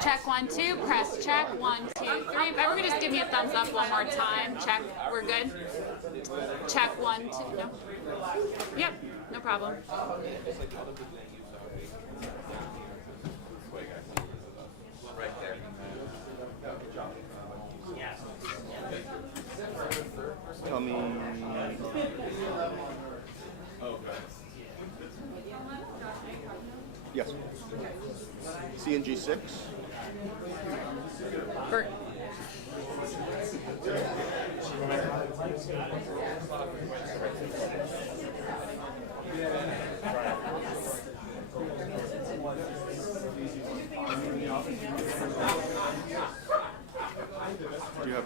Check 1, 2, press check 1, 2, 3. Everybody just give me a thumbs up one more time. Check, we're good. Check 1, 2, no. Yep, no problem. Right there. Coming. Yes. CNG 6. Bert.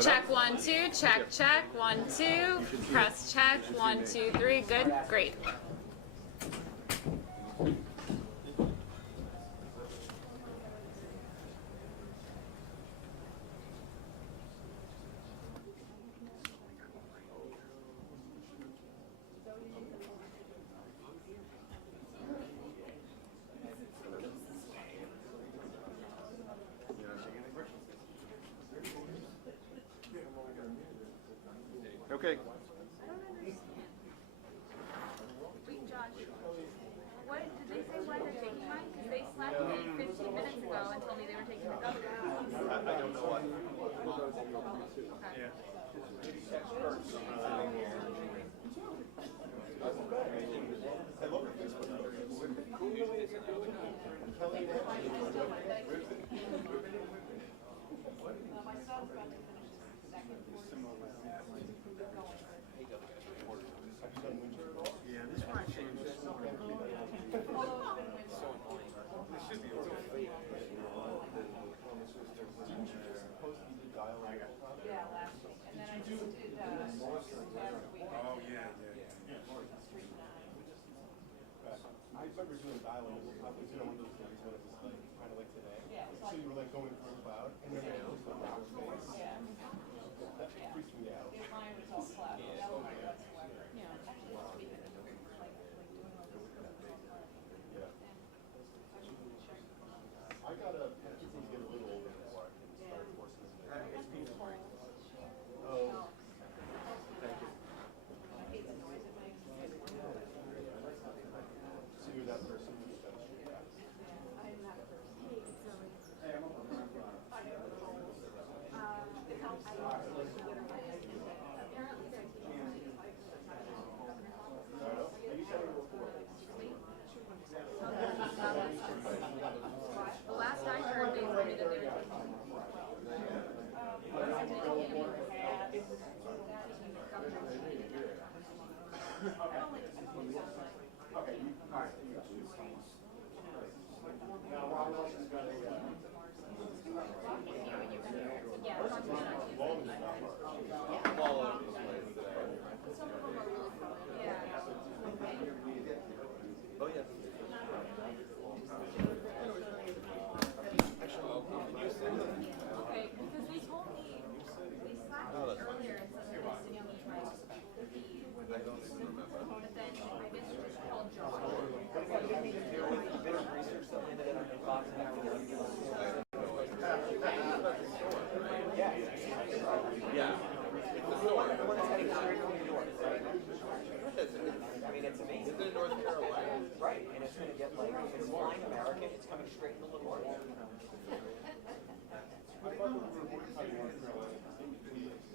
Check 1, 2, check 1, 2. Press check 1, 2, 3. Good, great. Okay. Wait, Josh, what did they say why they're taking mine? Because they slapped me 15 minutes ago and told me they were taking the governor. I don't know what. Okay. I remember doing dialogue. It was one of those things when it was like kind of like today. So you were like going through a cloud, and then it was like out space. That freaked me out. I got a people get a little older before I can start forcing them. Oh. Thank you. So you're that person who's done shit. I'm that person. Hey, I'm over. The last I heard, they told me that they were taking Okay, all right. Now, Rob Nelson's got a Oh, yeah. Okay, because they told me, they slapped me earlier and said that they sent me my feed. I don't even remember. But then I guess it was called Josh. Yeah. The one that's heading straight over New York, right? I mean, it's amazing. Isn't it North Carolina? Right, and it's going to get like, it's flying American, it's coming straight into the north.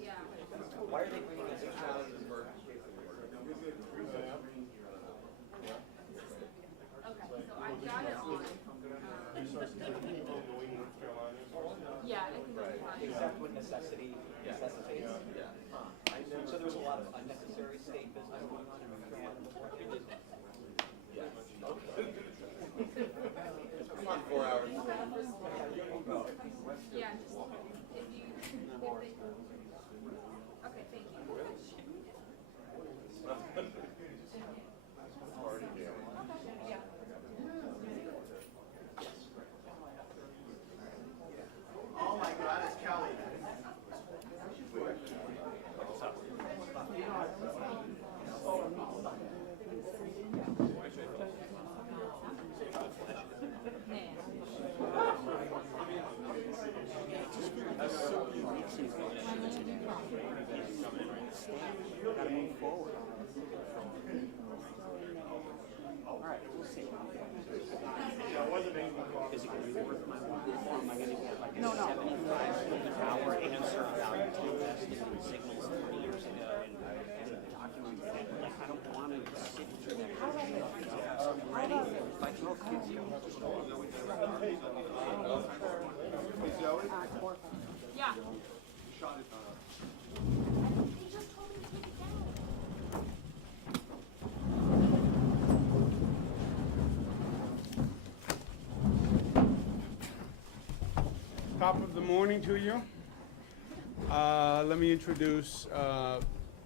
Yeah. Why are they bringing us There's challenges for Okay, so I got it on. Yeah, I think that's fine. except when necessity necessitates? Yeah. So there's a lot of unnecessary state business going on in North Yeah. Come on, 4 hours. Yeah, just if you, okay, thank you. Yeah. Oh my God, it's Kelly. gotta move forward. All right, we'll see. Is it gonna be worth my while? Or am I gonna get like a 75-hour answer about testing and signals 20 years ago and document that? Like, I don't want to sit through that. Ready? Like little kids here. Hey, Zoe? Yeah. Shot it. He just told me to take it down. Top of the morning to you. Let me introduce,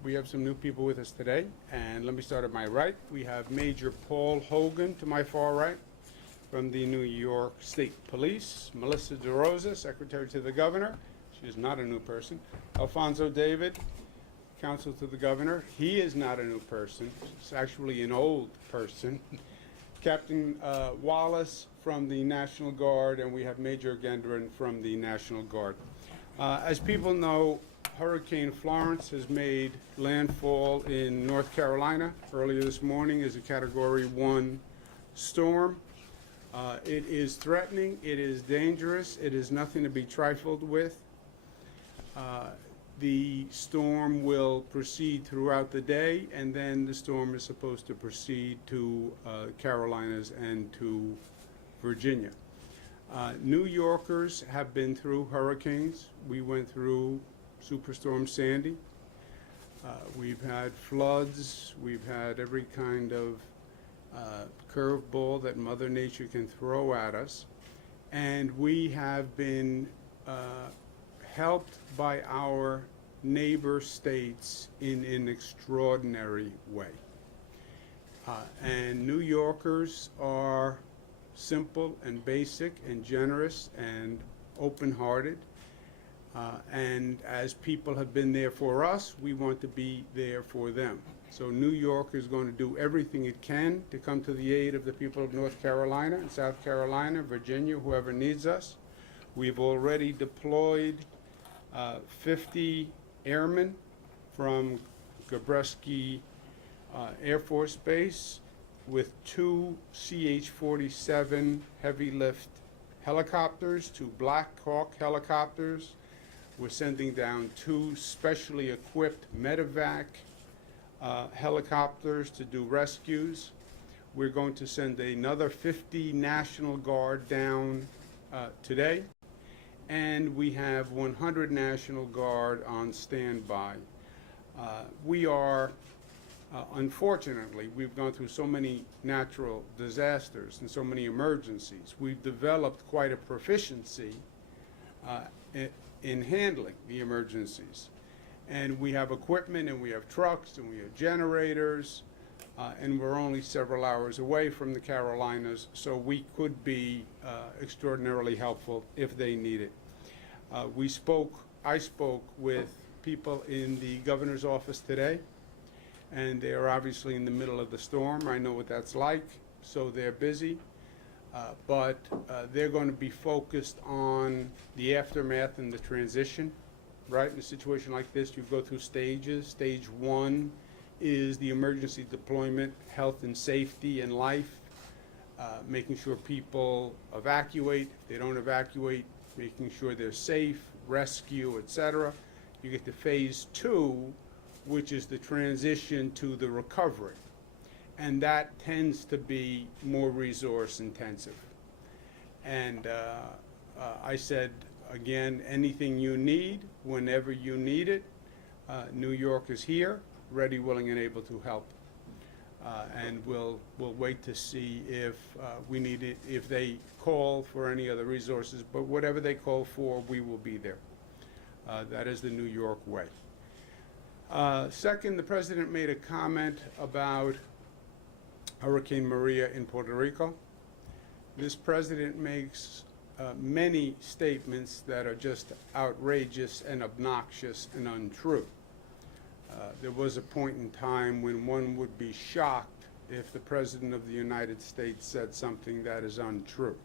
we have some new people with us today, and let me start at my right. We have Major Paul Hogan to my far right from the New York State Police. Melissa DeRosa, Secretary to the Governor. She is not a new person. Alfonso David, Counsel to the Governor. He is not a new person. He's actually an old person. Captain Wallace from the National Guard, and we have Major Gendron from the National Guard. As people know, Hurricane Florence has made landfall in North Carolina earlier this morning as a Category 1 storm. It is threatening, it is dangerous, it is nothing to be trifled with. The storm will proceed throughout the day, and then the storm is supposed to proceed to Carolinas and to Virginia. New Yorkers have been through hurricanes. We went through Superstorm Sandy. We've had floods. We've had every kind of curveball that Mother Nature can throw at us. And we have been helped by our neighbor states in an extraordinary way. And New Yorkers are simple and basic and generous and open-hearted. And as people have been there for us, we want to be there for them. So New York is going to do everything it can to come to the aid of the people of North Carolina and South Carolina, Virginia, whoever needs us. We've already deployed 50 airmen from Gabreski Air Force Base with 2 CH-47 heavy lift helicopters, 2 Black Hawk helicopters. We're sending down 2 specially equipped medevac helicopters to do rescues. We're going to send another 50 National Guard down today, and we have 100 National Guard on standby. We are, unfortunately, we've gone through so many natural disasters and so many emergencies. We've developed quite a proficiency in handling the emergencies. And we have equipment, and we have trucks, and we have generators, and we're only several hours away from the Carolinas, so we could be extraordinarily helpful if they need it. I spoke with people in the governor's office today, and they are obviously in the middle of the storm. I know what that's like, so they're busy. But they're going to be focused on the aftermath and the transition, right? In a situation like this, you go through stages. Stage 1 is the emergency deployment, health and safety and life, making sure people evacuate. If they don't evacuate, making sure they're safe, rescue, etc. You get to phase 2, which is the transition to the recovery. And that tends to be more resource intensive. And I said, again, anything you need, whenever you need it, New York is here, ready, willing, and able to help. And we'll wait to see if we need it, if they call for any other resources. But whatever they call for, we will be there. That is the New York way. Second, the president made a comment about Hurricane Maria in Puerto Rico. This president makes many statements that are just outrageous and obnoxious and untrue. There was a point in time when one would be shocked if the President of the United States said something that is untrue.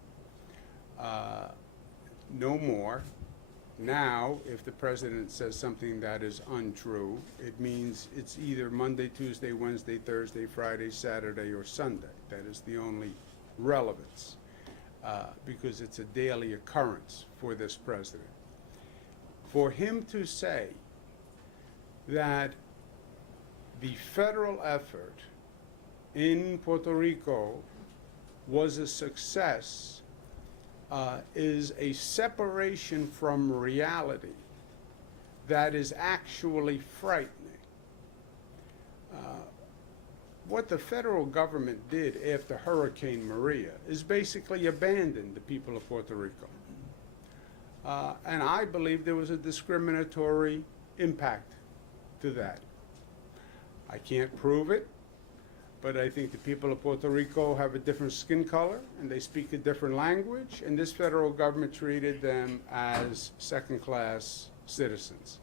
No more, Now, if the president says something that is untrue, it means it's either Monday, Tuesday, Wednesday, Thursday, Friday, Saturday, or Sunday. That is the only relevance, because it's a daily occurrence for this president. For him to say that the federal effort in Puerto Rico was a success is a separation from reality that is actually frightening. What the federal government did after Hurricane Maria is basically abandon the people of Puerto Rico. And I believe there was a discriminatory impact to that. I can't prove it, but I think the people of Puerto Rico have a different skin color and they speak a different language, and this federal government treated them as second-class citizens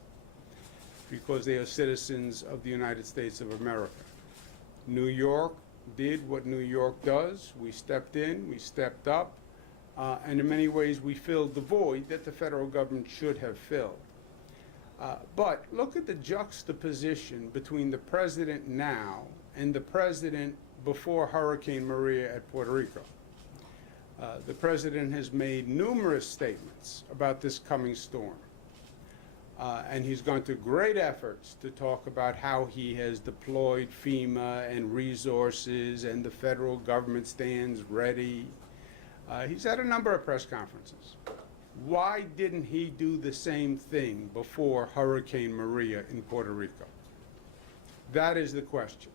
because they are citizens of the United States of America. New York did what New York does. We stepped in, we stepped up, and in many ways we filled the void that the federal government should have filled. But look at the juxtaposition between the president now and the president before Hurricane Maria at Puerto Rico. The president has made numerous statements about this coming storm. And he's gone to great efforts to talk about how he has deployed FEMA and resources and the federal government stands ready. He's had a number of press conferences. Why didn't he do the same thing before Hurricane Maria in Puerto Rico? That is the question.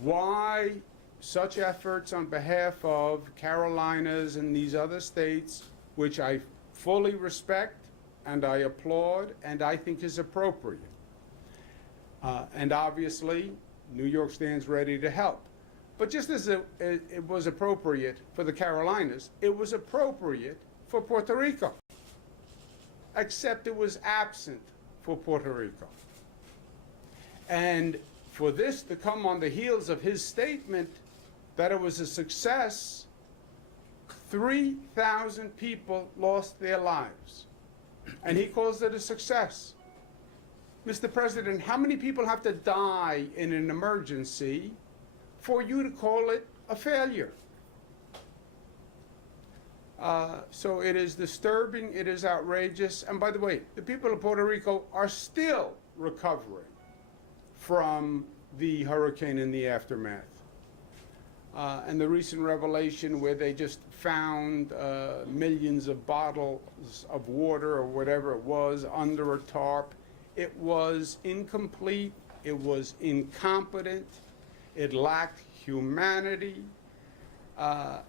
Why such efforts on behalf of Carolinas and these other states, which I fully respect and I applaud and I think is appropriate. And obviously, New York stands ready to help. But just as it was appropriate for the Carolinas, it was appropriate for Puerto Rico, except it was absent for Puerto Rico. And for this to come on the heels of his statement that it was a success, 3,000 people lost their lives. And he calls it a success. Mr. President, how many people have to die in an emergency for you to call it a failure? So it is disturbing, it is outrageous. And by the way, the people of Puerto Rico are still recovering from the hurricane and the aftermath. And the recent revelation where they just found millions of bottles of water or whatever it was under a tarp, it was incomplete, it was incompetent, it lacked humanity,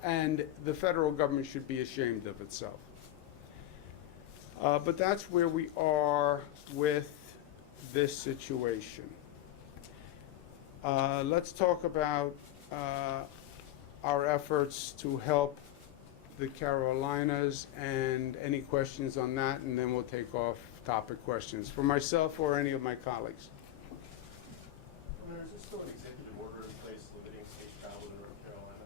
and the federal government should be ashamed of itself. But that's where we are with this situation. Let's talk about our efforts to help the Carolinas and any questions on that, and then we'll take off topic questions for myself or any of my colleagues. Governor, is there still an executive order in place limiting state travel to North Carolina?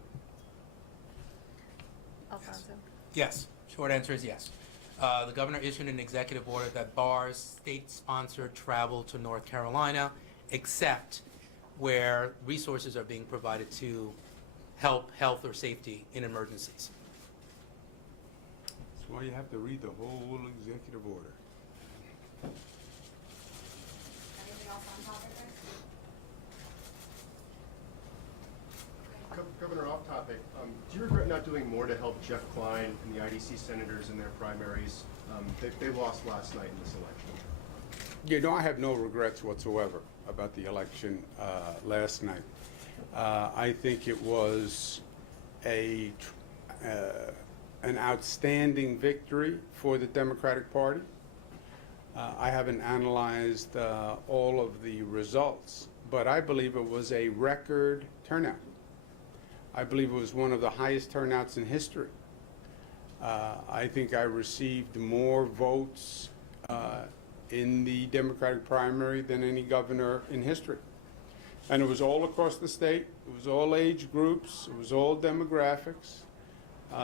Alfonso. Yes. Short answer is yes. The governor issued an executive order that bars state-sponsored travel to North Carolina, except where resources are being provided to help health or safety in emergencies. That's why you have to read the whole executive order. Anything else on topic, guys? Governor, off topic, do you regret not doing more to help Jeff Klein and the IDC senators in their primaries? They lost last night in this election. You know, I have no regrets whatsoever about the election last night. I think it was an outstanding victory for the Democratic Party. I haven't analyzed all of the results, but I believe it was a record turnout. I believe it was one of the highest turnouts in history. I think I received more votes in the Democratic primary than any governor in history. And it was all across the state. It was all age groups. It was all demographics.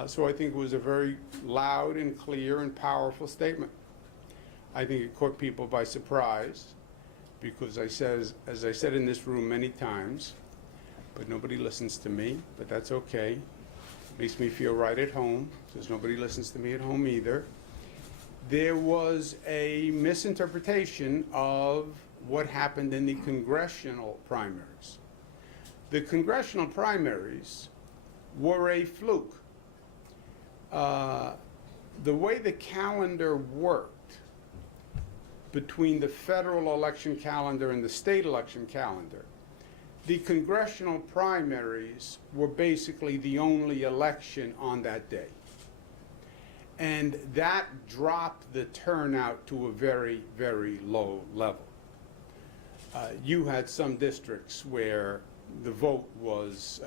So I think it was a very loud and clear and powerful statement. I think it caught people by surprise because as I said in this room many times, but nobody listens to me, but that's okay. Makes me feel right at home, because nobody listens to me at home either. There was a misinterpretation of what happened in the congressional primaries. The congressional primaries were a fluke. The way the calendar worked between the federal election calendar and the state election calendar, the congressional primaries were basically the only election on that day. And that dropped the turnout to a very, very low level. You had some districts where the vote was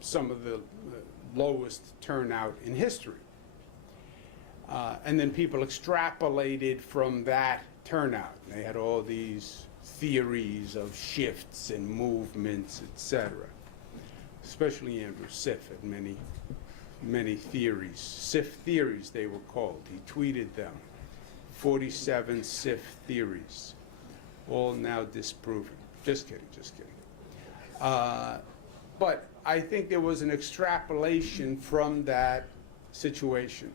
some of the lowest turnout in history. And then people extrapolated from that turnout. They had all these theories of shifts and movements, etc. Especially Andrew Sif had many theories. Sif theories, they were called. He tweeted them. 47 Sif theories, all now disproven. Just kidding, just kidding. But I think there was an extrapolation from that situation.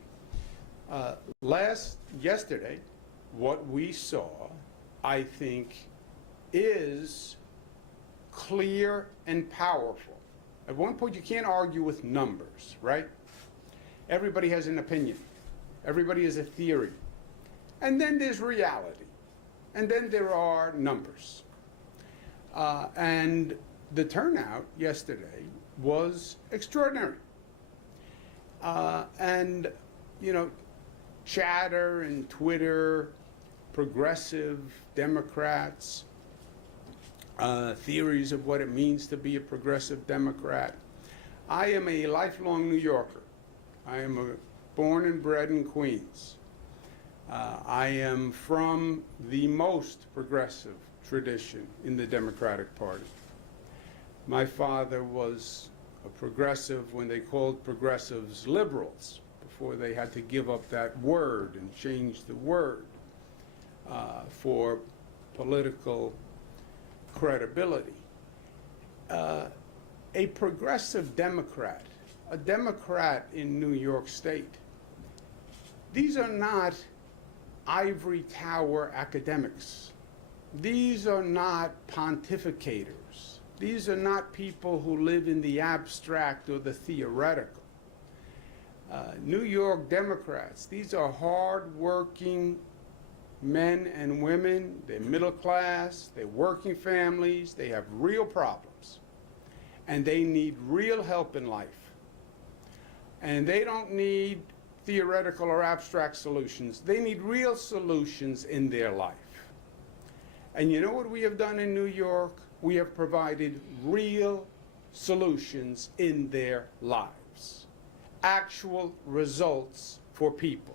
Yesterday, what we saw, I think, is clear and powerful. At one point, you can't argue with numbers, right? Everybody has an opinion. Everybody has a theory. And then there's reality. And then there are numbers. And the turnout yesterday was extraordinary. And, you know, chatter and Twitter, progressive Democrats, theories of what it means to be a progressive Democrat. I am a lifelong New Yorker. I am born and bred in Queens. I am from the most progressive tradition in the Democratic Party. My father was a progressive when they called progressives liberals, before they had to give up that word and change the word for political credibility. A progressive Democrat, a Democrat in New York State, these are not ivory tower academics. These are not pontificators. These are not people who live in the abstract or the theoretical. New York Democrats, these are hard-working men and women. They're middle class, they're working families, they have real problems, and they need real help in life. And they don't need theoretical or abstract solutions. They need real solutions in their life. And you know what we have done in New York? We have provided real solutions in their lives. Actual results for people.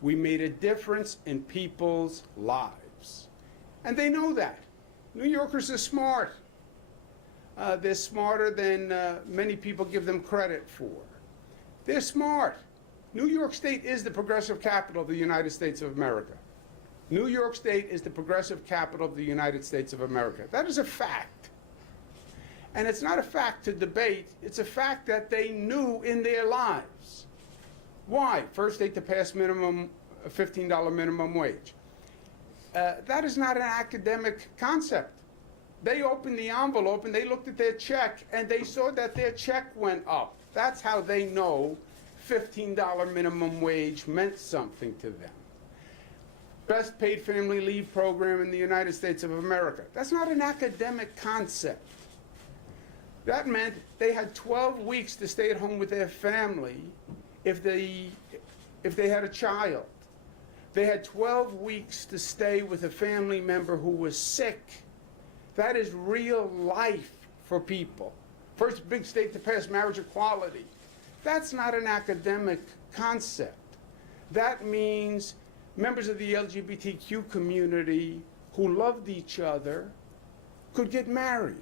We made a difference in people's lives. And they know that. New Yorkers are smart. They're smarter than many people give them credit for. They're smart. New York State is the progressive capital of the United States of America. New York State is the progressive capital of the United States of America. That is a fact. And it's not a fact to debate. It's a fact that they knew in their lives. Why? First state to pass minimum, $15 minimum wage. That is not an academic concept. They opened the envelope and they looked at their check and they saw that their check went up. That's how they know $15 minimum wage meant something to them. Best paid family leave program in the United States of America. That's not an academic concept. That meant they had 12 weeks to stay at home with their family if they had a child. They had 12 weeks to stay with a family member who was sick. That is real life for people. First big state to pass marriage equality. That's not an academic concept. That means members of the LGBTQ community who loved each other could get married,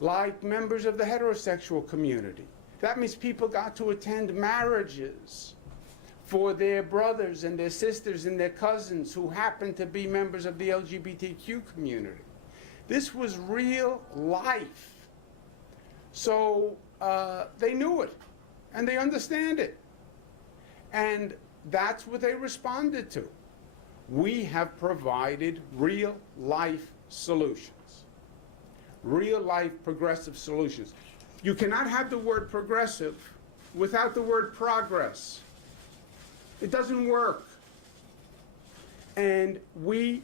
like members of the heterosexual community. That means people got to attend marriages for their brothers and their sisters and their cousins who happen to be members of the LGBTQ community. This was real life. So they knew it, and they understand it. And that's what they responded to. We have provided real life solutions, real life progressive solutions. You cannot have the word progressive without the word progress. It doesn't work. And we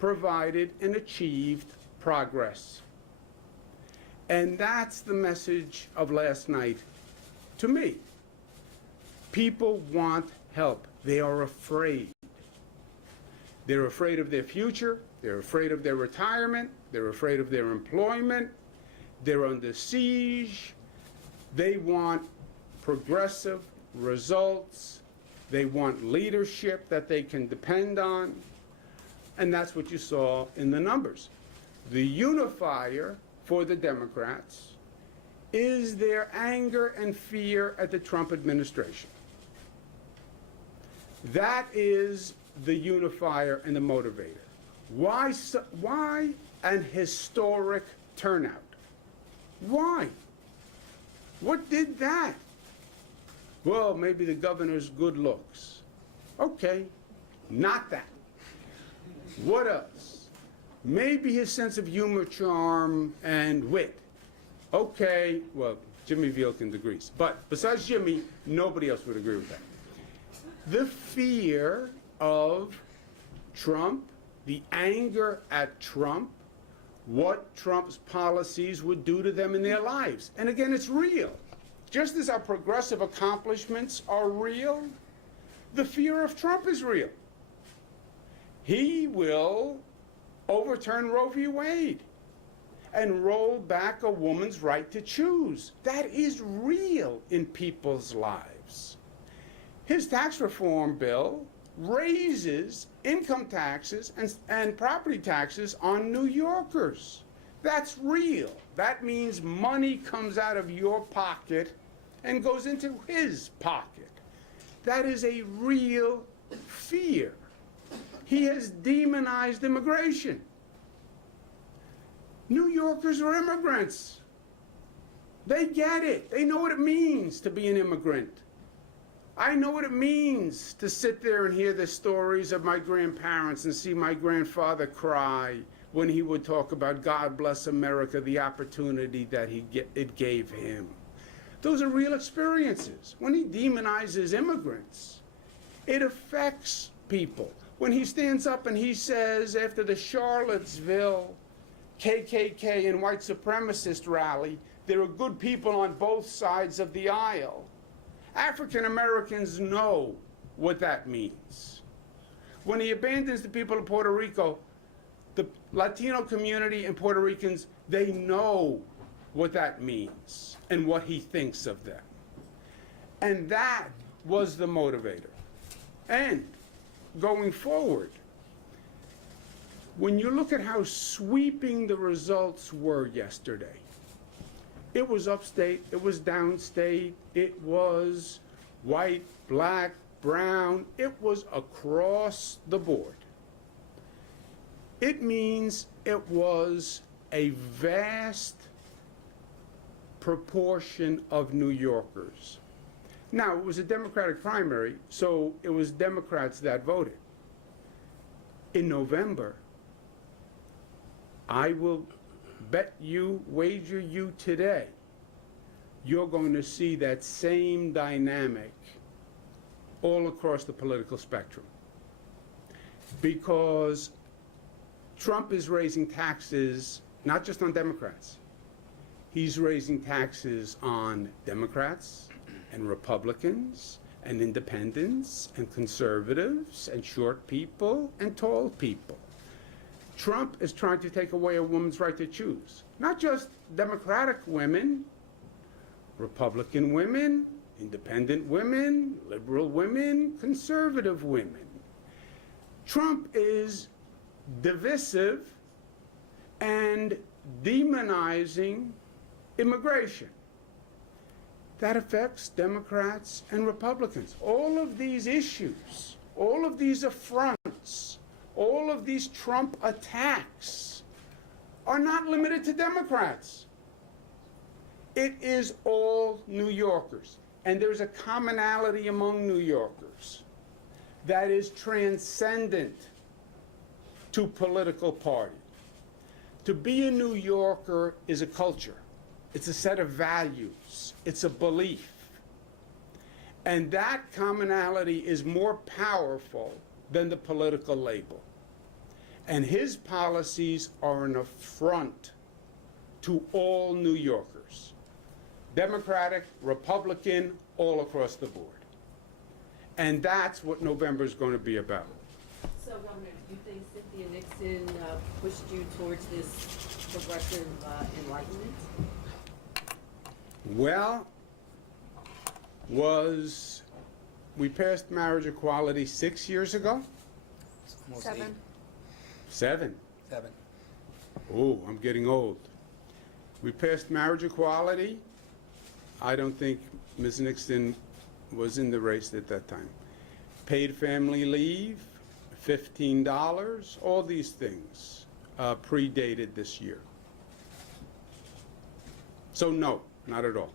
provided and achieved progress. And that's the message of last night to me. People want help. They are afraid. They're afraid of their future. They're afraid of their retirement. They're afraid of their employment. They're under siege. They want progressive results. They want leadership that they can depend on. And that's what you saw in the numbers. The unifier for the Democrats is their anger and fear at the Trump administration. That is the unifier and the motivator. Why an historic turnout? Why? What did that? Well, maybe the governor's good looks. Okay, not that. What else? Maybe his sense of humor, charm, and wit. Okay, well, Jimmy Vielkin agrees. But besides Jimmy, nobody else would agree with that. The fear of Trump, the anger at Trump, what Trump's policies would do to them in their lives. And again, it's real. Just as our progressive accomplishments are real, the fear of Trump is real. He will overturn Roe v. Wade and roll back a woman's right to choose. That is real in people's lives. His tax reform bill raises income taxes and property taxes on New Yorkers. That's real. That means money comes out of your pocket and goes into his pocket. That is a real fear. He has demonized immigration. New Yorkers are immigrants. They get it. They know what it means to be an immigrant. I know what it means to sit there and hear the stories of my grandparents and see my grandfather cry when he would talk about God bless America, the opportunity that it gave him. Those are real experiences. When he demonizes immigrants, it affects people. When he stands up and he says after the Charlottesville KKK and white supremacist rally, there are good people on both sides of the aisle. African Americans know what that means. When he abandons the people of Puerto Rico, the Latino community and Puerto Ricans, they know what that means and what he thinks of them. And that was the motivator. And going forward, when you look at how sweeping the results were yesterday, it was upstate, it was downstate, it was white, black, brown, it was across the board. It means it was a vast proportion of New Yorkers. Now, it was a Democratic primary, so it was Democrats that voted. In November, I will wager you today, you're going to see that same dynamic all across the political spectrum. Because Trump is raising taxes, not just on Democrats. He's raising taxes on Democrats and Republicans and independents and conservatives and short people and tall people. Trump is trying to take away a woman's right to choose. Not just Democratic women, Republican women, independent women, liberal women, conservative women. Trump is divisive and demonizing immigration. that affects Democrats and Republicans. All of these issues, all of these affronts, all of these Trump attacks are not limited to Democrats. It is all New Yorkers. And there's a commonality among New Yorkers that is transcendent to political party. To be a New Yorker is a culture. It's a set of values. It's a belief. And that commonality is more powerful than the political label. And his policies are an affront to all New Yorkers. Democratic, Republican, all across the board. And that's what November is going to be about. So, Governor, do you think Cynthia Nixon pushed you towards this progressive enlightenment? Well, we passed marriage equality 6 years ago? Almost 7. 8. 7. 7. Oh, I'm getting old. We passed marriage equality. I don't think Ms. Nixon was in the race at that time. Paid family leave, $15, all these things predated this year. So no, not at all.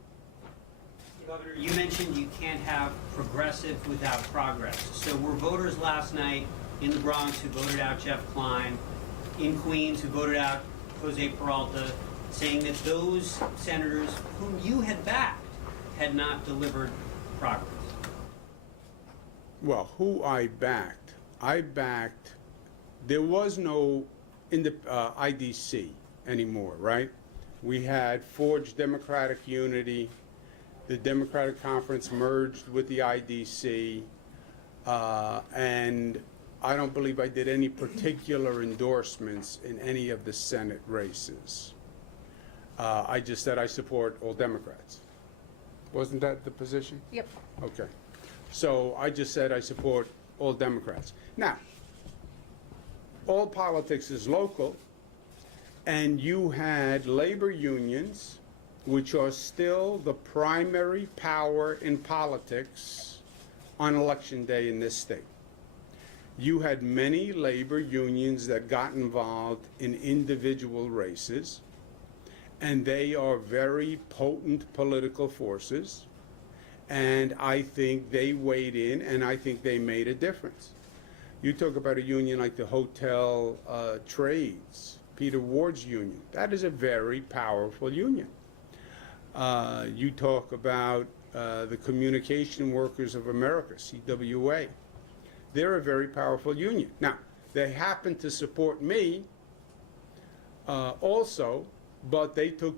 Governor, you mentioned you can't have progressive without progress. So were voters last night in the Bronx who voted out Jeff Klein, in Queens who voted out Jose Peralta, saying that those senators whom you had backed had not delivered progress? Well, who I backed? There was no IDC anymore, right? We had forged Democratic unity. The Democratic Conference merged with the IDC, and I don't believe I did any particular endorsements in any of the Senate races. I just said I support all Democrats. Wasn't that the position? Yep. Okay. So I just said I support all Democrats. Now, all politics is local, and you had labor unions, which are still the primary power in politics on Election Day in this state. You had many labor unions that got involved in individual races, and they are very potent political forces, and I think they weighed in, and I think they made a difference. You talk about a union like the hotel trades, Peter Ward's union. That is a very powerful union. You talk about the Communication Workers of America, CWA. They're a very powerful union. Now, they happen to support me also, but they took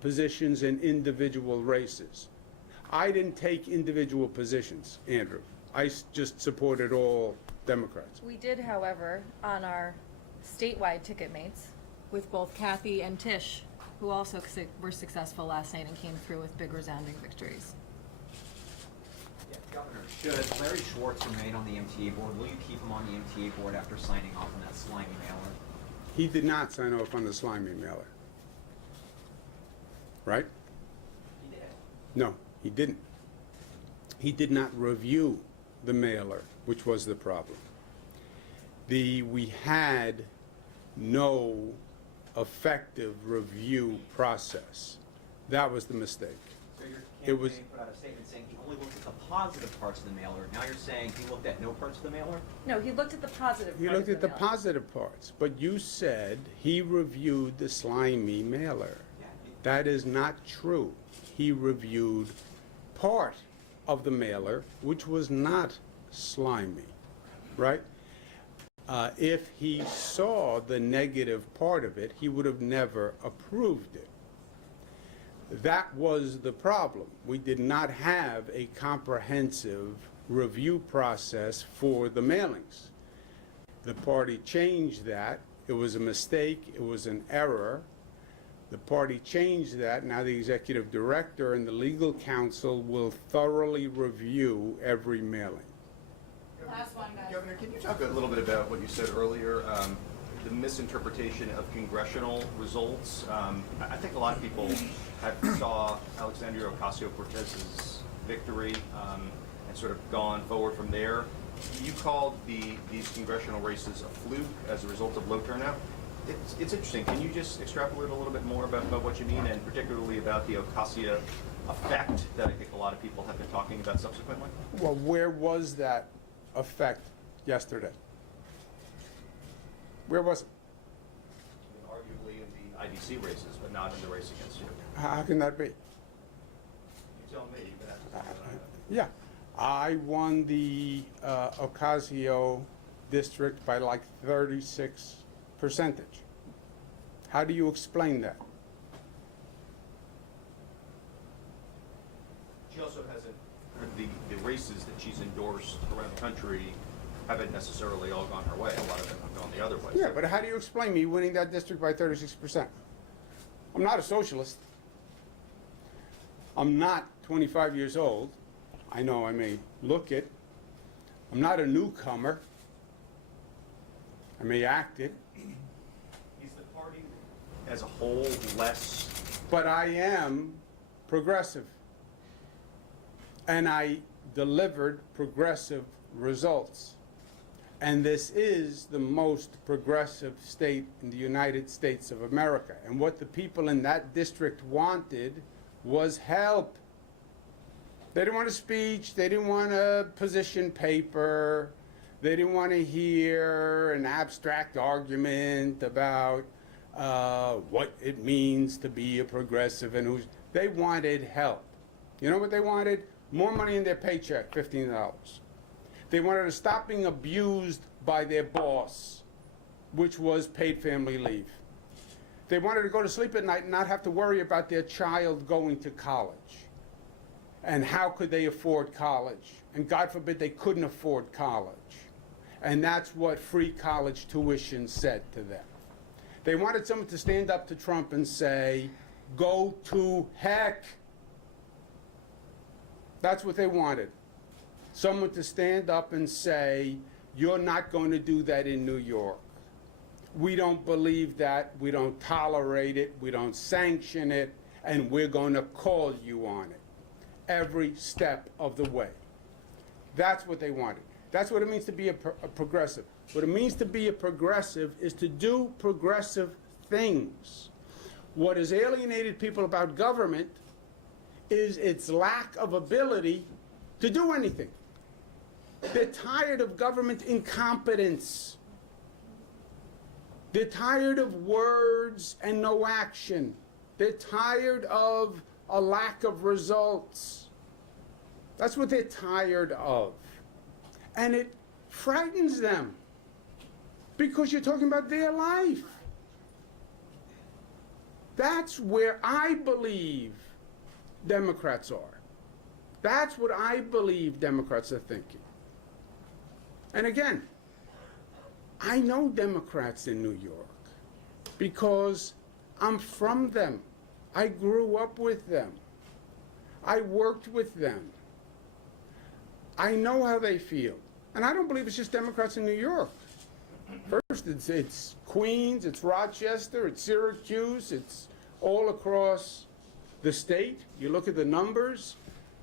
positions in individual races. I didn't take individual positions, Andrew. I just supported all Democrats. We did, however, on our statewide ticket mates with both Kathy and Tish, who also were successful last night and came through with big resounding victories. Yeah, Governor, should Larry Schwartz remain on the MTA board? Will you keep him on the MTA board after signing off on that slimy mailer? He did not sign off on the slimy mailer. Right? He did. No, he didn't. He did not review the mailer, which was the problem. We had no effective review process. That was the mistake. So your It was- campaign put out a statement saying he only looked at the positive parts of the mailer. Now you're saying he looked at no parts of the mailer? No, he looked at the positive He part looked of at the mailer. positive parts, but you said he reviewed the slimy mailer. Yeah. That is not true. He reviewed part of the mailer, which was not slimy, right? If he saw the negative part of it, he would have never approved it. That was the problem. We did not have a comprehensive review process for the mailings. The party changed that. It was a mistake. It was an error. The party changed that. Now the executive director and the legal counsel will thoroughly review every mailing. Last one, guys. Governor, can you talk a little bit about what you said earlier? the misinterpretation of congressional results. I think a lot of people saw Alexandria Ocasio-Cortez's victory and sort of gone forward from there. You called these congressional races a fluke as a result of low turnout. It's interesting. Can you just extrapolate a little bit more about what you mean, and particularly about the Ocasio effect that I think a lot of people have been talking about subsequently? Well, where was that effect yesterday? Where was it? Arguably in the IDC races, but not in the race against you. How can that be? You tell me. You've been at this Yeah, I won the Ocasio district by like 36%. How do you explain that? She also hasn't, the races that she's endorsed around the country haven't necessarily all gone her way. A lot of them have gone the other way. Yeah, but how do you explain me winning that district by 36%? I'm not a socialist. I'm not 25 years old. I know I may look it. I'm not a newcomer. I may act it. Is the party as a whole less? But I am progressive. And I delivered progressive results. And this is the most progressive state in the United States of America. And what the people in that district wanted was help. They didn't want a speech. They didn't want a position paper. They didn't want to hear an abstract argument about what it means to be a progressive and who's. They wanted help. You know what they wanted? More money in their paycheck, $15. They wanted to stop being abused by their boss, which was paid family leave. They wanted to go to sleep at night and not have to worry about their child going to college. And how could they afford college? And God forbid they couldn't afford college. And that's what free college tuition said to them. They wanted someone to stand up to Trump and say, go to heck. That's what they wanted. Someone to stand up and say, you're not going to do that in New York. We don't believe that. We don't tolerate it. We don't sanction it. And we're going to call you on it every step of the way. That's what they wanted. That's what it means to be a progressive. What it means to be a progressive is to do progressive things. What has alienated people about government is its lack of ability to do anything. They're tired of government incompetence. They're tired of words and no action. They're tired of a lack of results. That's what they're tired of. And it frightens them because you're talking about their life. That's where I believe Democrats are. That's what I believe Democrats are thinking. And again, I know Democrats in New York because I'm from them. I grew up with them. I worked with them. I know how they feel. And I don't believe it's just Democrats in New York. First, it's Queens, it's Rochester, it's Syracuse, it's all across the state. You look at the numbers,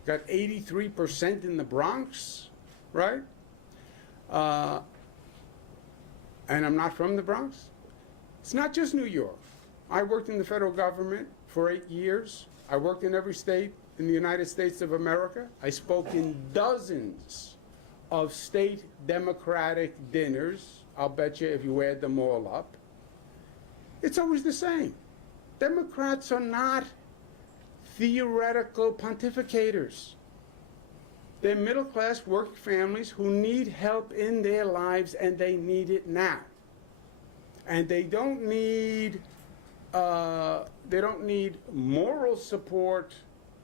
got 83% in the Bronx, right? And I'm not from the Bronx. It's not just New York. I worked in the federal government for 8 years. I worked in every state in the United States of America. I spoke in dozens of state Democratic dinners. I'll bet you if you add them all up. It's always the same. Democrats are not theoretical pontificators. They're middle-class working families who need help in their lives, and they need it now. And they don't need moral support,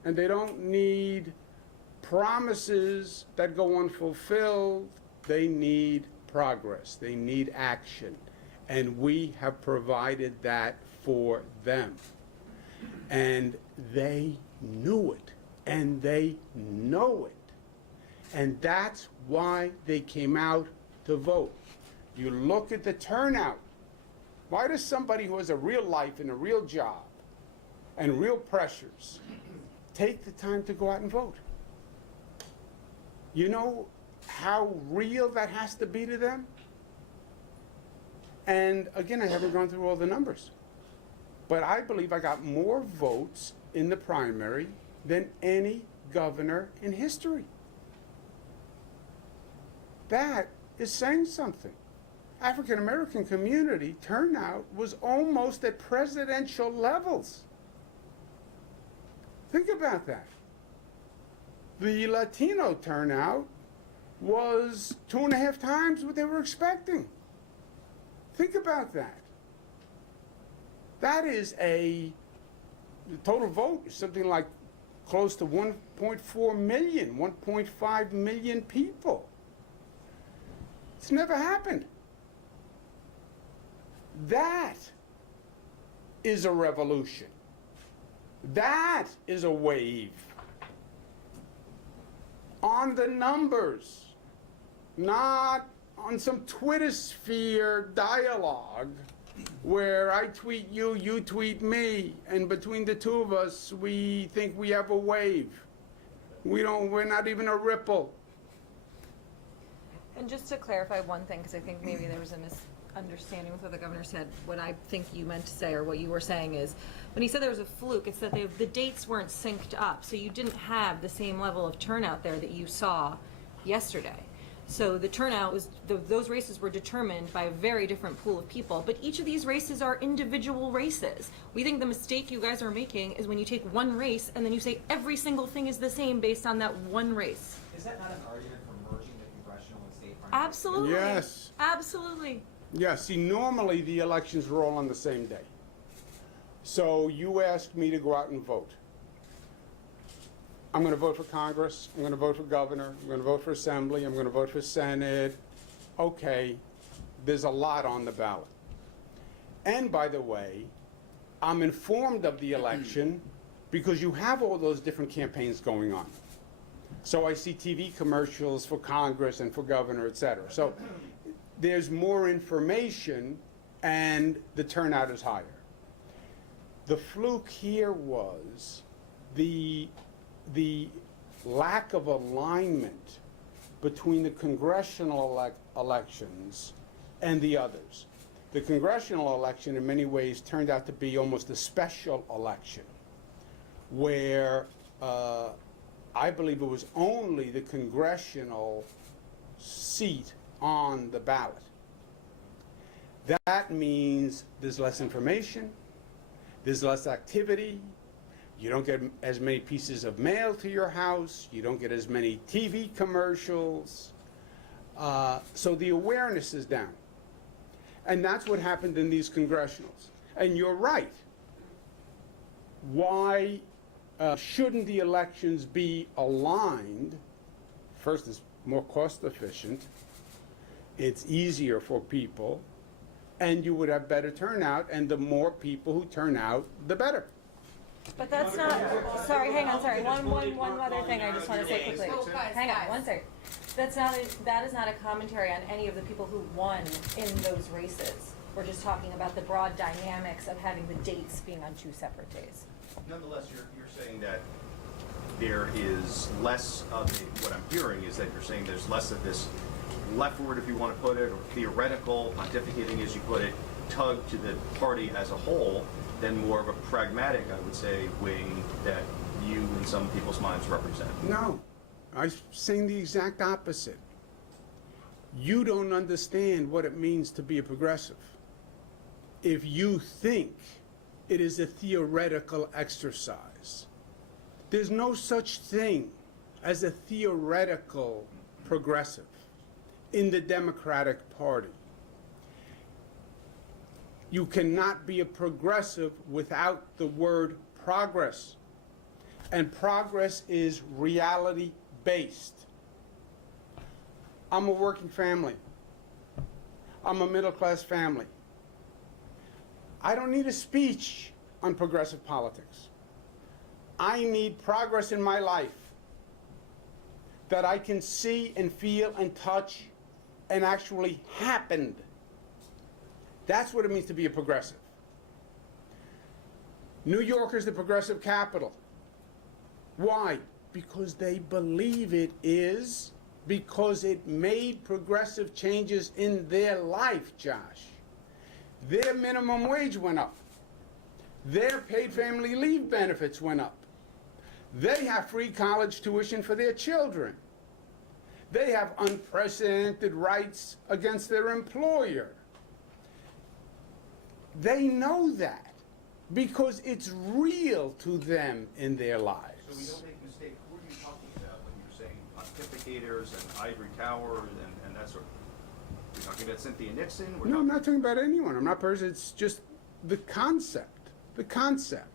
and they don't need promises that go unfulfilled. They need progress. They need action. And we have provided that for them. And they knew it, and they know it. And that's why they came out to vote. You look at the turnout Why does somebody who has a real life and a real job and real pressures take the time to go out and vote? You know how real that has to be to them? And again, I haven't gone through all the numbers, but I believe I got more votes in the primary than any governor in history. That is saying something. African American community turnout was almost at presidential levels. Think about that. The Latino turnout was 2.5 times what they were expecting. Think about that. That is the total vote is something like close to 1.4 million, 1.5 million people. It's never happened. That is a revolution. That is a wave. On the numbers, not on some Twitter sphere dialogue where I tweet you, you tweet me, and between the two of us, we think we have a wave. We're not even a ripple. And just to clarify one thing, because I think maybe there was a misunderstanding with what the governor said. What I think you meant to say, or what you were saying, is when he said there was a fluke, it's that the dates weren't synced up, so you didn't have the same level of turnout there that you saw yesterday. So the turnout was, those races were determined by a very different pool of people, but each of these races are individual races. We think the mistake you guys are making is when you take one race and then you say every single thing is the same based on that one race. Is that not an argument for merging the congressional and state primaries? Absolutely. Yes. Absolutely. Yeah, see, normally the elections were all on the same day. So you asked me to go out and vote. I'm going to vote for Congress, I'm going to vote for governor, I'm going to vote for assembly, I'm going to vote for Senate. Okay, there's a lot on the ballot. And by the way, I'm informed of the election because you have all those different campaigns going on. So I see TV commercials for Congress and for governor, et cetera. So there's more information and the turnout is higher. The fluke here was the lack of alignment between the congressional elections and the others. The congressional election in many ways turned out to be almost a special election where I believe it was only the congressional seat on the ballot. That means there's less information, there's less activity, you don't get as many pieces of mail to your house, you don't get as many TV commercials, so the awareness is down. And that's what happened in these congressionals. And you're right. Why shouldn't the elections be aligned? First, it's more cost efficient, it's easier for people, and you would have better turnout, and the more people who turn out, the better. But that's not, sorry, hang on, sorry. One other thing I just want to say quickly. Hang on, one second. That is not a commentary on any of the people who won in those races. We're just talking about the broad dynamics of having the dates being on 2 separate days. Nonetheless, you're saying that there is less of what I'm hearing is that you're saying there's less of this leftward, if you want to put it, or theoretical, pontificating as you put it, tug to the party as a whole, than more of a pragmatic, I would say, wing that you in some people's minds represent. No, I'm saying the exact opposite. You don't understand what it means to be a progressive if you think it is a theoretical exercise. There's no such thing as a theoretical progressive in the Democratic Party. You cannot be a progressive without the word progress. And progress is reality-based. I'm a working family. I'm a middle-class family. I don't need a speech on progressive politics. I need progress in my life that I can see and feel and touch and actually happened. That's what it means to be a progressive. New York is the progressive capital. Why? Because they believe it is, because it made progressive changes in their life, Josh. Their minimum wage went up. Their paid family leave benefits went up. They have free college tuition for their children. They have unprecedented rights against their employer. They know that because it's real to them in their lives. So we don't make a mistake. Who are you talking about when you're saying pontificators and ivory tower and that sort of? You're talking about Cynthia Nixon? No, I'm not talking about anyone. I'm not person. It's just the concept. The concept.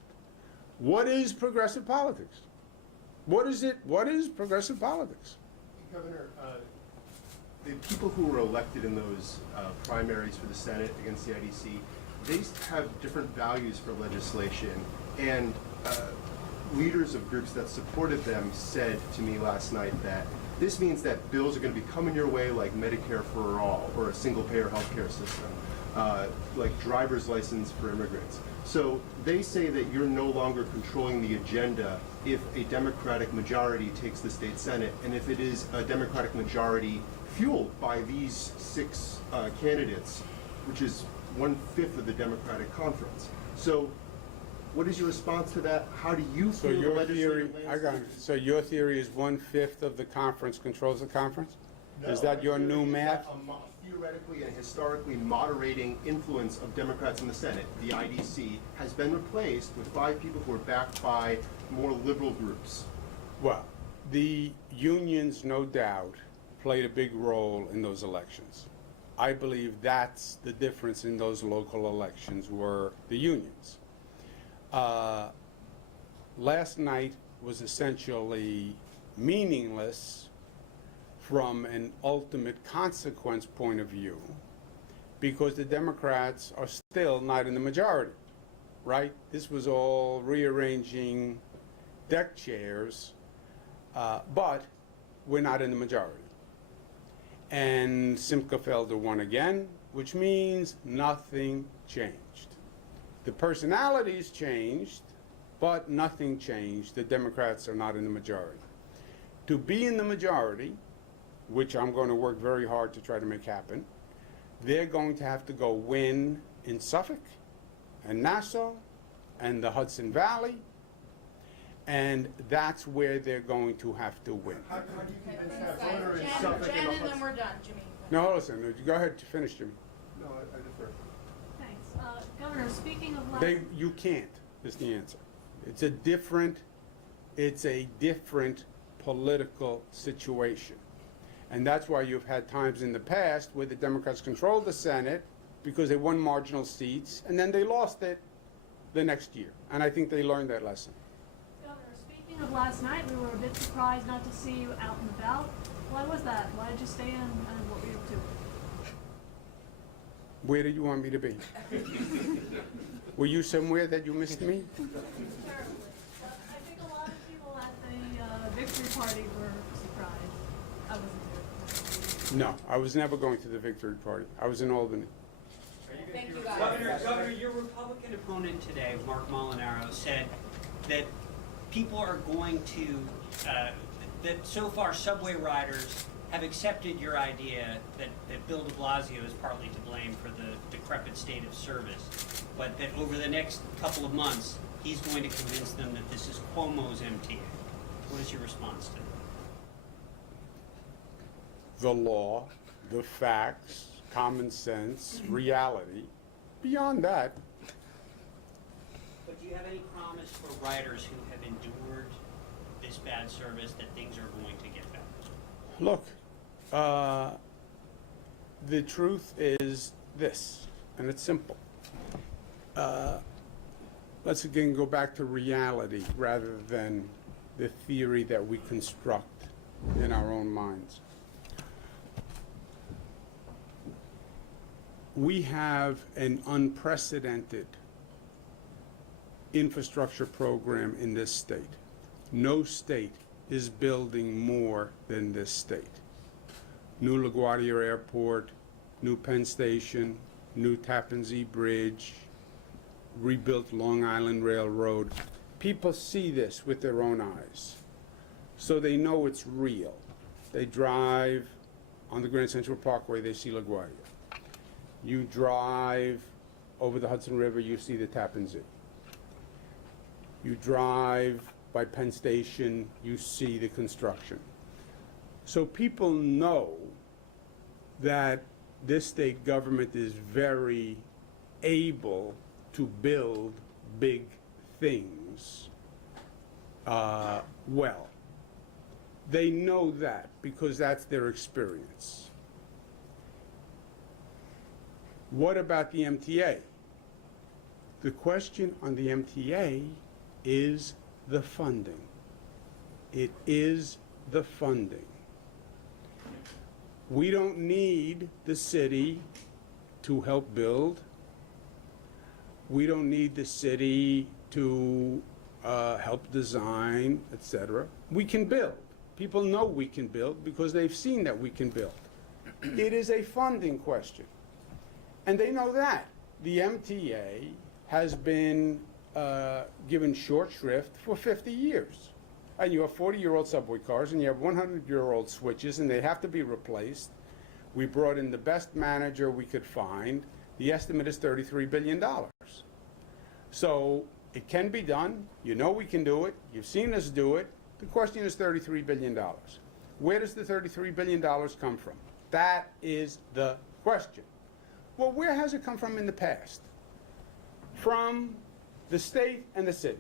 What is progressive politics? What is it? What is progressive politics? Governor, the people who were elected in those primaries for the Senate against the IDC, they have different values for legislation, and leaders of groups that supported them said to me last night that this means that bills are going to be coming your way like Medicare for all or a single-payer healthcare system, like driver's license for immigrants. So they say that you're no longer controlling the agenda if a Democratic majority takes the state Senate, and if it is a Democratic majority fueled by these 6 candidates, which is 1/5 of the Democratic conference. So what is your response to that? How do you So feel the your legislative theory, landscape? so your theory is 1/5 of the conference controls the conference? Is that your new math? Theoretically and historically moderating influence of Democrats in the Senate, the IDC, has been replaced with 5 people who are backed by more liberal groups. Well, the unions, no doubt, played a big role in those elections. I believe that's the difference in those local elections were the unions. Last night was essentially meaningless from an ultimate consequence point of view because the Democrats are still not in the majority, right? This was all rearranging deck chairs, but we're not in the majority. And Simca Felder won again, which means nothing changed. The personalities changed, but nothing changed. The Democrats are not in the majority. To be in the majority, which I'm going to work very hard to try to make happen, they're going to have to go win in Suffolk and Nassau and the Hudson Valley, and that's where they're going to have to win. How do you convince that voter in Suffolk Jen, and the and then Hudson? we're done, Jimmy. No, listen, go ahead to finish, Jimmy. No, I defer. Thanks. Governor, speaking of last... You can't, is the answer. It's a different political situation. And that's why you've had times in the past where the Democrats controlled the Senate because they won marginal seats, and then they lost it the next year. And I think they learned that lesson. Governor, speaking of last night, we were a bit surprised not to see you out and about. Why was that? Why did you stay in, and what were you up to? Where did you want me to be? Were you somewhere that you missed me? Terribly. But I think a lot of people at the victory party were surprised. I wasn't there. No, I was never going to the victory party. I was in Albany. Thank you, guys. Governor, your Republican opponent today, Mark Molinaro, said that people are going to, that so far subway riders have accepted your idea that Bill de Blasio is partly to blame for the decrepit state of service, but that over the next couple of months, he's going to convince them that this is Cuomo's MTA. What is your response to that? The law, the facts, common sense, reality. Beyond that, But do you have any promise for riders who have endured this bad service that things are going to get better? look, the truth is this, and it's simple. Let's again go back to reality rather than the theory that we construct in our own minds. We have an unprecedented infrastructure program in this state. No state is building more than this state. New LaGuardia Airport, new Penn Station, new Tappan Zee Bridge, rebuilt Long Island Railroad. People see this with their own eyes, so they know it's real. They drive on the Grand Central Parkway, they see LaGuardia. You drive over the Hudson River, you see the Tappan Zee. You drive by Penn Station, you see the construction. So people know that this state government is very able to build big things well. They know that because that's their experience. What about the MTA? The question on the MTA is the funding. It is the funding. We don't need the city to help build. We don't need the city to help design, etc. We can build. People know we can build because they've seen that we can build. It is a funding question. And they know that. The MTA has been given short shrift for 50 years. And you have 40-year-old subway cars and you have 100-year-old switches and they have to be replaced. We brought in the best manager we could find. The estimate is $33 billion. So it can be done. You know we can do it. You've seen us do it. The question is $33 billion. Where does the $33 billion come from? That is the question. Well, where has it come from in the past? From the state and the city.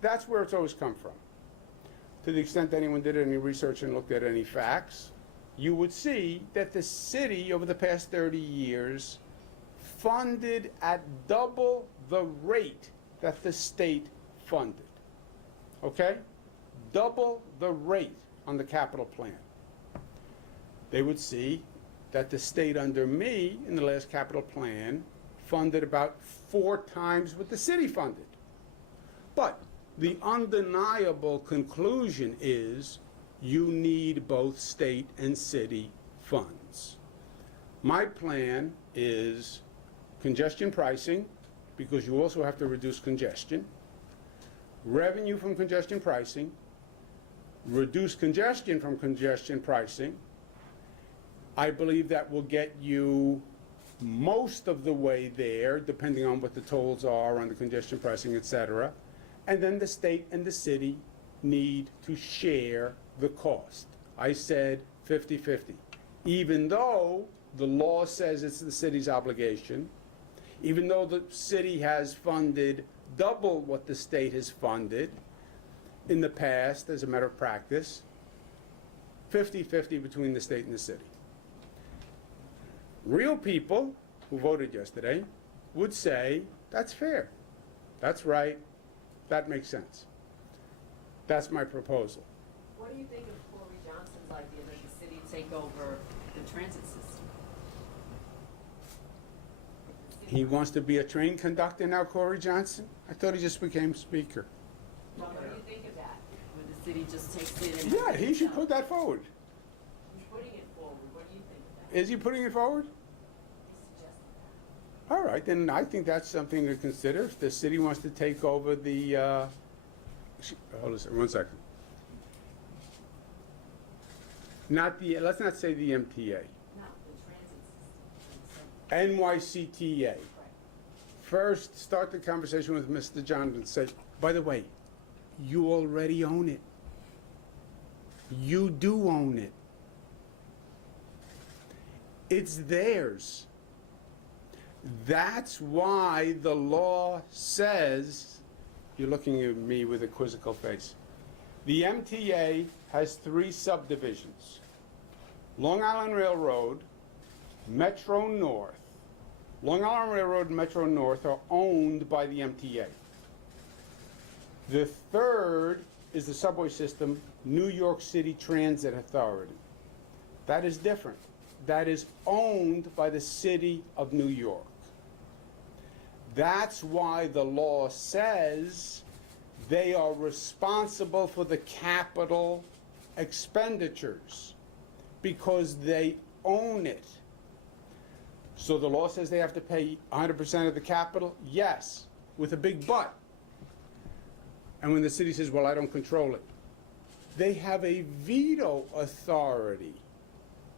That's where it's always come from. To the extent anyone did any research and looked at any facts, you would see that the city over the past 30 years funded at double the rate that the state funded. Okay? Double the rate on the capital plan. They would see that the state under me in the last capital plan funded about 4 times what the city funded. But the undeniable conclusion is you need both state and city funds. My plan is congestion pricing, because you also have to reduce congestion, revenue from congestion pricing, reduce congestion from congestion pricing. I believe that will get you most of the way there, depending on what the tolls are on the congestion pricing, etc. And then the state and the city need to share the cost. I said 50-50. Even though the law says it's the city's obligation, even though the city has funded double what the state has funded in the past as a matter of practice, 50-50 between the state and the city. Real people who voted yesterday would say, that's fair, that's right, that makes sense. That's my proposal. What do you think of Corey Johnson's idea that the city take over the transit system? He wants to be a train conductor now, Corey Johnson? I thought he just became speaker. Well, what do you think of that? When the city just takes it and... Yeah, he should put that forward. He's putting it forward. What do you think of that? Is he putting it forward? He suggested that. All right, then I think that's something to consider. If the city wants to take over the, hold on a second, 1 second. Not the, let's not say the MTA. No, the transit system. NYCTA. First, start the conversation with Mr. Johnson and say, by the way, you already own it. You do own it. It's theirs. That's why the law says, you're looking at me with a quizzical face. The MTA has 3 subdivisions. Long Island Railroad, Metro North. Long Island Railroad and Metro North are owned by the MTA. The 3rd is the subway system, New York City Transit Authority. That is different. That is owned by the city of New York. That's why the law says they are responsible for the capital expenditures, because they own it. So the law says they have to pay 100% of the capital? Yes, with a big but. And when the city says, well, I don't control it, they have a veto authority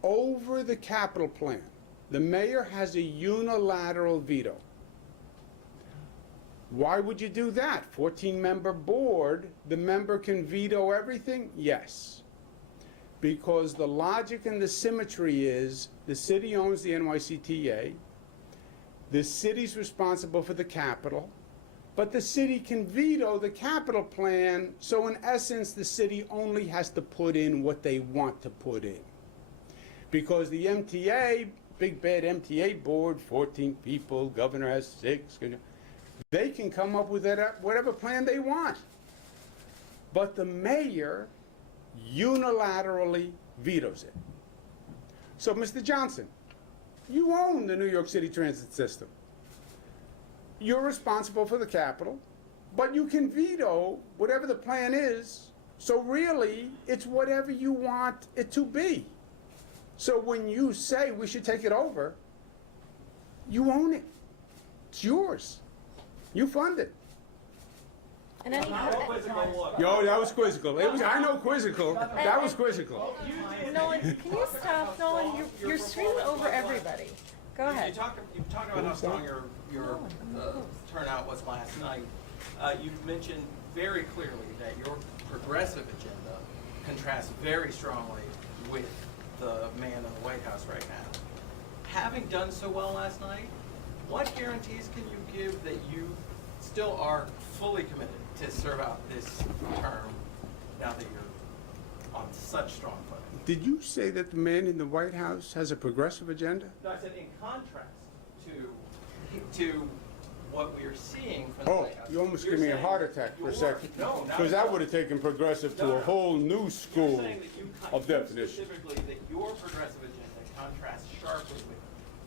over the capital plan. The mayor has a unilateral veto. Why would you do that? 14-member board, the member can veto everything? Yes. Because the logic and the symmetry is the city owns the NYCTA, the city's responsible for the capital, but the city can veto the capital plan, so in essence, the city only has to put in what they want to put in. Because the MTA, big bad MTA board, 14 people, governor has 6, they can come up with whatever plan they want. But the mayor unilaterally vetoes it. So, Mr. Johnson, you own the New York City transit system. You're responsible for the capital, but you can veto whatever the plan is, so really, it's whatever you want it to be. So when you say we should take it over, you own it. It's yours. You fund it. And then Yo, that was quizzical. It was, I know quizzical. That was quizzical. Nolan, can you stop? Nolan, you're screaming over everybody. Go ahead. You talked about how strong your turnout was last night. You've mentioned very clearly that your progressive agenda contrasts very strongly with the man in the White House right now. Having done so well last night, what guarantees can you give that you still are fully committed to serve out this term now that you're on such strong footing? Did you say that the man in the White House has a progressive agenda? No, I said in contrast to what we are seeing from the White House. You almost gave me a heart attack for a second. No, because that would have taken progressive to a whole new school of definition. Specifically, that your progressive agenda contrasts sharply with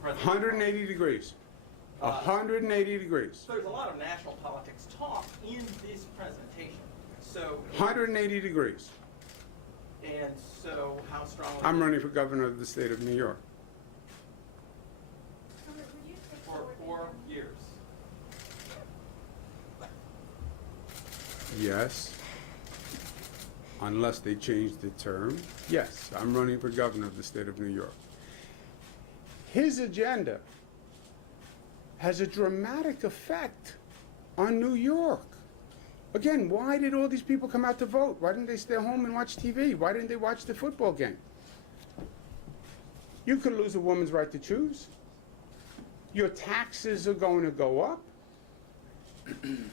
President 180 degrees. 180 degrees. So there's a lot of national politics talk in this presentation. So 180 degrees. And so how strongly? I'm running for governor of the state of New York. For 4 years. Yes. Unless they change the term. Yes, I'm running for governor of the state of New York. His agenda has a dramatic effect on New York. Again, why did all these people come out to vote? Why didn't they stay home and watch TV? Why didn't they watch the football game? You could lose a woman's right to choose. Your taxes are going to go up.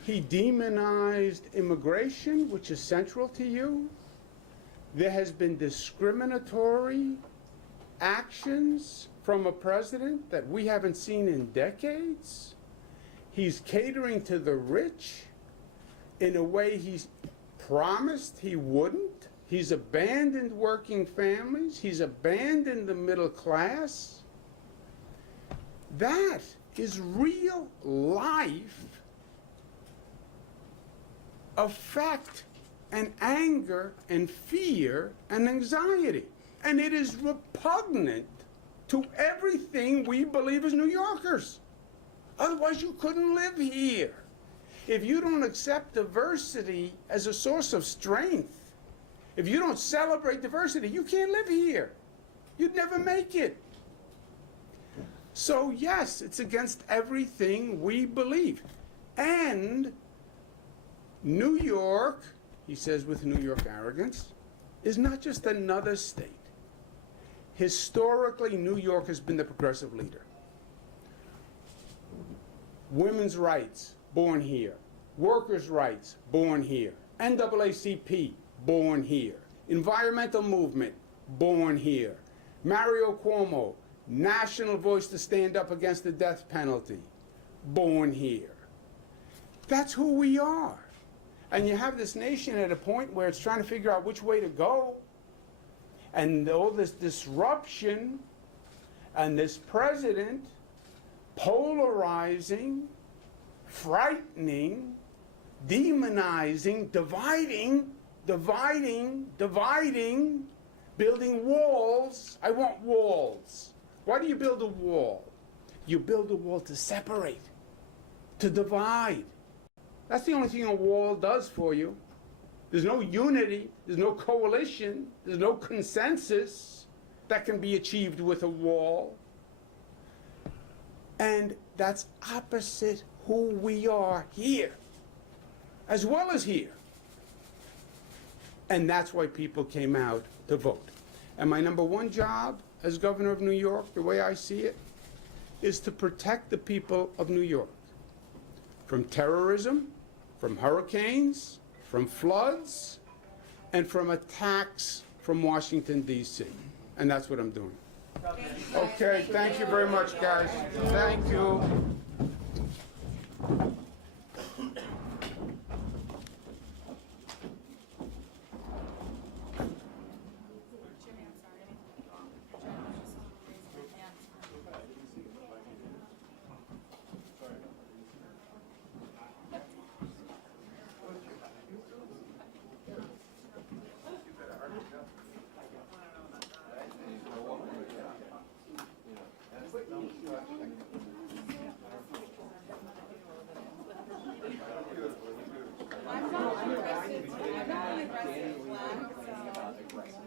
He demonized immigration, which is central to you. There has been discriminatory actions from a president that we haven't seen in decades. He's catering to the rich in a way he's promised he wouldn't. He's abandoned working families. He's abandoned the middle class. That is real life effect and anger and fear and anxiety. And it is repugnant to everything we believe as New Yorkers. Otherwise, you couldn't live here. If you don't accept diversity as a source of strength, if you don't celebrate diversity, you can't live here. You'd never make it. So yes, it's against everything we believe. And New York, he says with New York arrogance, is not just another state. Historically, New York has been the progressive leader. Women's rights, born here. Workers' rights, born here. NAACP, born here. Environmental movement, born here. Mario Cuomo, national voice to stand up against the death penalty, born here. That's who we are. And you have this nation at a point where it's trying to figure out which way to go. And all this disruption and this president polarizing, frightening, demonizing, dividing, building walls. I want walls. Why do you build a wall? You build a wall to separate, to divide. That's the only thing a wall does for you. There's no unity, there's no coalition, there's no consensus that can be achieved with a wall. And that's opposite who we are here, as well as here. And that's why people came out to vote. And my number one job as governor of New York, the way I see it, is to protect the people of New York from terrorism, from hurricanes, from floods, and from attacks from Washington, D.C. And that's what I'm doing. Okay, thank you very much, guys. Thank you. I'm not aggressive.